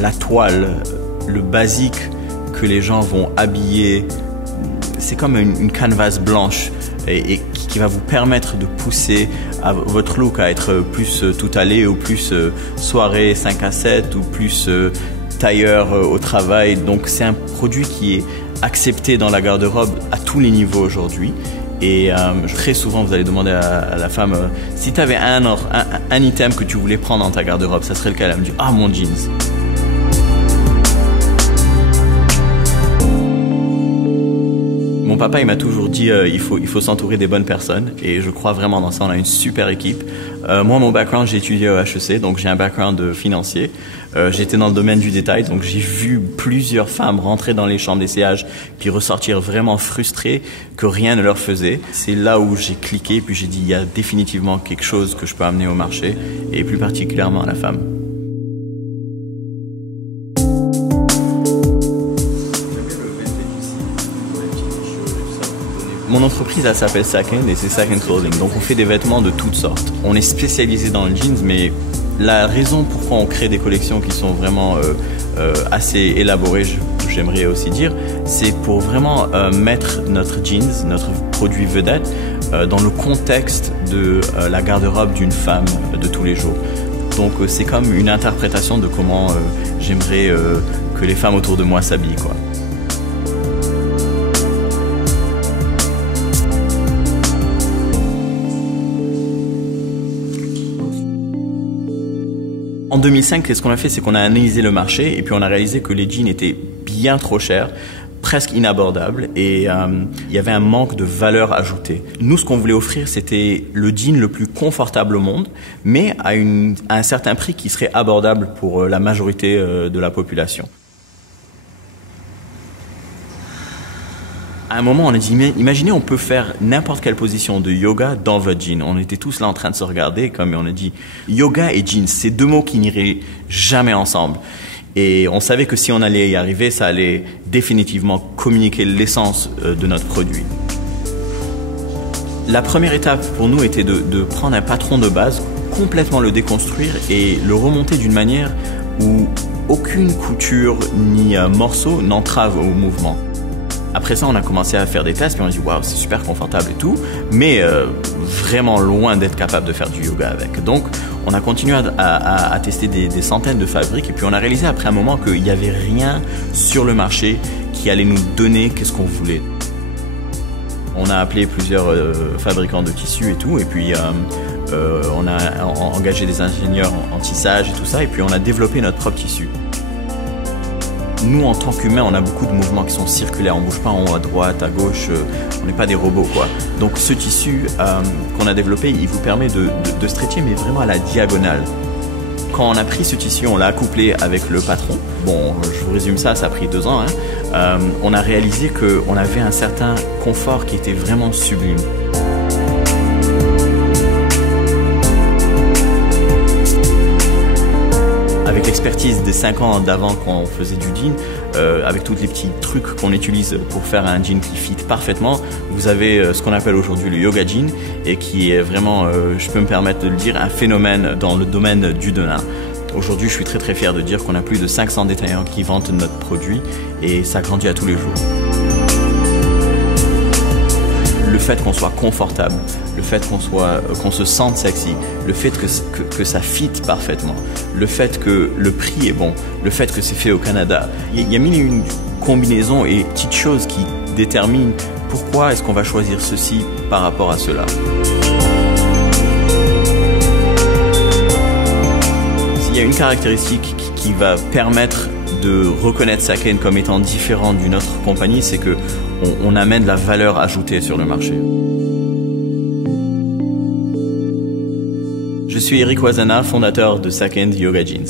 la toile, le basique que les gens vont habiller, c'est comme une canvas blanche et qui va vous permettre de pousser votre look à être plus tout allé ou plus soirée 5 à 7 ou plus tailleur au travail. Donc c'est un produit qui est accepté dans la garde-robe à tous les niveaux aujourd'hui. Et très souvent, vous allez demander à la femme si tu avais un item que tu voulais prendre dans ta garde-robe, ça serait lequel? Elle me dit ah, mon jeans. Mon papa, il m'a toujours dit il faut s'entourer des bonnes personnes et je crois vraiment dans ça. On a une super équipe. Moi, mon background, j'ai étudié au HEC, donc j'ai un background financier. J'étais dans le domaine du détail, donc j'ai vu plusieurs femmes rentrer dans les chambres d'essayage puis ressortir vraiment frustrées que rien ne leur faisait. C'est là où j'ai cliqué puis j'ai dit il y a définitivement quelque chose que je peux amener au marché et plus particulièrement à la femme. Mon entreprise, elle s'appelle Second et c'est Second Clothing. Donc on fait des vêtements de toutes sortes. On est spécialisé dans le jeans, mais la raison pourquoi on crée des collections qui sont vraiment assez élaborées, j'aimerais aussi dire, c'est pour vraiment mettre notre jeans, notre produit vedette, dans le contexte de la garde-robe d'une femme de tous les jours. Donc c'est comme une interprétation de comment j'aimerais que les femmes autour de moi s'habillent, quoi. En 2005, ce qu'on a fait, c'est qu'on a analysé le marché et puis on a réalisé que les jeans étaient bien trop chers, presque inabordables et il y avait un manque de valeur ajoutée. Nous, ce qu'on voulait offrir, c'était le jean le plus confortable au monde, mais à un certain prix qui serait abordable pour la majorité de la population. À un moment, on a dit, imaginez, on peut faire n'importe quelle position de yoga dans votre jean. On était tous là en train de se regarder, comme on a dit, yoga et jeans, c'est deux mots qui n'iraient jamais ensemble. Et on savait que si on allait y arriver, ça allait définitivement communiquer l'essence de notre produit. La première étape pour nous était de prendre un patron de base, complètement le déconstruire et le remonter d'une manière où aucune couture ni morceau n'entrave au mouvement. Après ça, on a commencé à faire des tests, puis on a dit waouh, c'est super confortable et tout, mais vraiment loin d'être capable de faire du yoga avec. Donc, on a continué à tester des centaines de fabriques, et puis on a réalisé après un moment qu'il n'y avait rien sur le marché qui allait nous donner qu'est-ce qu'on voulait. On a appelé plusieurs fabricants de tissus et tout, et puis on a engagé des ingénieurs en tissage et tout ça, et puis on a développé notre propre tissu. Nous, en tant qu'humains, on a beaucoup de mouvements qui sont circulaires. On ne bouge pas en haut, à droite, à gauche. On n'est pas des robots, quoi. Donc, ce tissu qu'on a développé, il vous permet de stretcher, mais vraiment à la diagonale. Quand on a pris ce tissu, on l'a accouplé avec le patron. Bon, je vous résume ça, ça a pris 2 ans. Hein. On a réalisé qu'on avait un certain confort qui était vraiment sublime. Avec l'expertise des 5 ans d'avant quand on faisait du jean, avec tous les petits trucs qu'on utilise pour faire un jean qui fit parfaitement, vous avez ce qu'on appelle aujourd'hui le yoga jean et qui est vraiment, je peux me permettre de le dire, un phénomène dans le domaine du denim. Aujourd'hui, je suis très fier de dire qu'on a plus de 500 détaillants qui vendent notre produit et ça grandit à tous les jours. Le fait qu'on soit confortable, le fait qu'on se sente sexy, le fait que ça fit parfaitement, le fait que le prix est bon, le fait que c'est fait au Canada. Il y a mille et une combinaisons et petites choses qui déterminent pourquoi est-ce qu'on va choisir ceci par rapport à cela. S'il y a une caractéristique qui va permettre de reconnaître Second comme étant différent d'une autre compagnie, c'est que on amène la valeur ajoutée sur le marché. Je suis Eric Wazana, fondateur de Second Yoga Jeans.